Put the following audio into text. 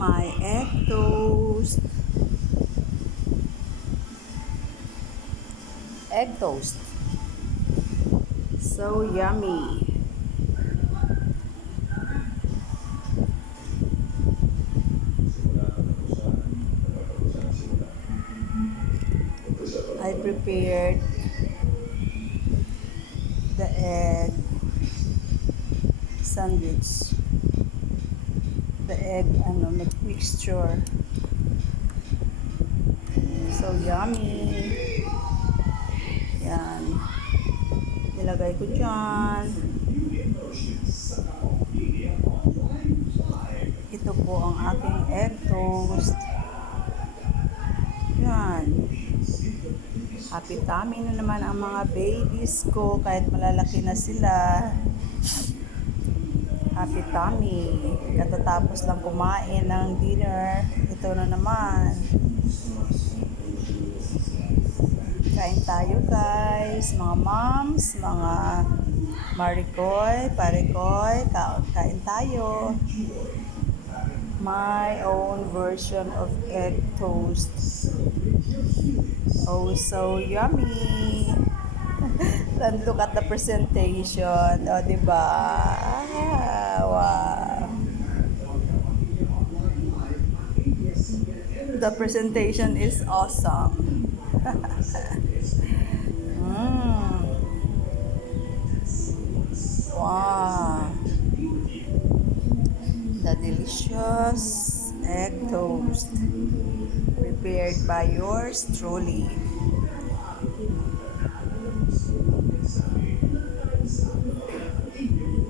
my egg toast. Egg toast. So yummy. I prepared the egg sandwich. The egg mixture. So yummy. Yan. Nilagay ko dyan. Ito po ang aking egg toast. Yan. Happy tummy na naman ang mga babies ko kahit malalaki na sila. Happy tummy. Katatapos lang kumain ng dinner. Ito na naman. Kain tayo guys. Mga moms, mga Maricoy, Parikoy, kain tayo. My own version of egg toast. Oh, so yummy. And look at the presentation. O, diba? Ah, wow. The presentation is awesome. Wow. The delicious egg toast prepared by yours truly.